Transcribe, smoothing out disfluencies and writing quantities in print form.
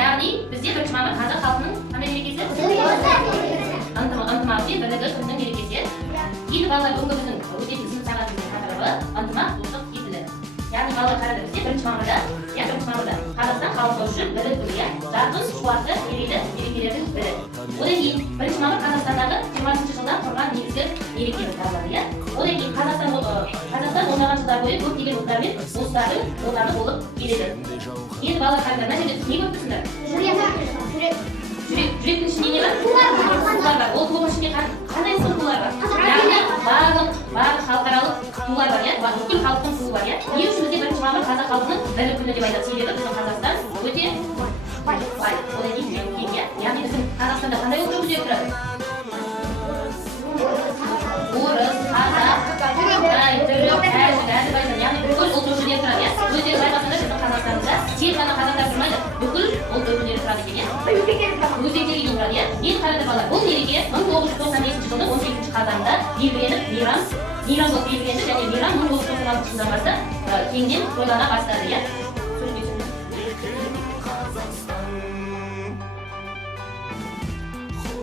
Яғни бізде 1 мамыр қазақ халқының қандай мерекесі? Ынтымақ пен бірлігі күнінің мерекесі. Енді балалар бүгінгі біздің өтетін сынып сағатымыздың тақырыбы ынтымақ, достық, ерлік. Яғни балалар қарады бізде 1 мамырда Қазақстан халқы үшін бірлік күні, жарқын, қуатты, мерейлі мерекелердің бірі. Одан кейін 1 мамыр Қазақстандағы 20 жылдан құрған негізгі мереке болып табылады. Одан кейін Қазақстан ондаған жылдар бойы көптеген ұлттар мен ұлыстардың отаны болып келеді. Енді балалар қарады, мына жерде не көріп тұрсыңдар? Жүректің ішінде не бар? Тулар бар. Ол тулың ішінде қандай тулар бар? Яғни барлық халықаралық тулар бар, бүкіл халықтың туы бар. Не үшін бізде 1 мамыр қазақ халқының бірлік күні деп айтады? Себебі біздің Қазақстан өте бай. Одан кейін кең. Яғни біздің Қазақстанда қандай ұлт өкілдері тұрады? Орыс, қазақ, қытай, түрік, тәжік, әзербайжан, яғни бүкіл ұлт өкілдері тұрады. Өздері байқасаңдар біздің Қазақстанымызда тек ғана қазақтар тұрмайды, бүкіл ұлт өкілдері тұрады екен. Өзбектер келген тұрады. Енді қараңдар балалар, бұл мереке 1995 жылдың 18 қазанында белгіленіп, мейрам болып белгіленді және мейрам 1996 жылдан бастап кеңінен тойлана бастады.